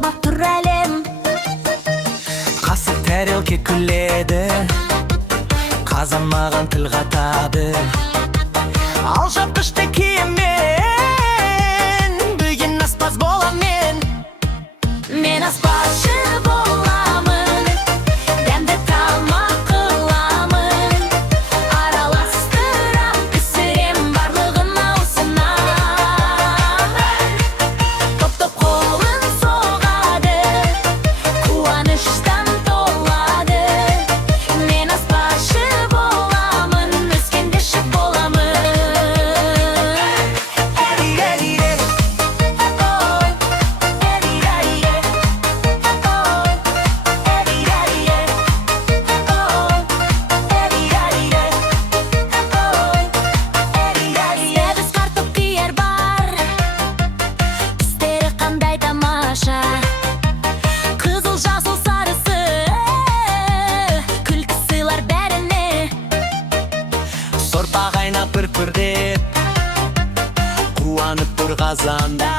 батыр әлем. Қасық тәрелке күледі, қазан маған тіл қатады. Ал жапқышты киіммен бүгін аспаз болам мен. Мен аспазшы боламын, дәмді тамақ қыламын. Араластырам, пісірем барлығын аузына. Топ-топ қолын соғады, қуаныштан толады. Мен аспазшы боламын, өскенде шық боламын. Қызыл, жасыл, сарысы, күлкі сыйлар бәріне. Сорпа қайнап пыр-пыр деп, қуанып тұр қазанда.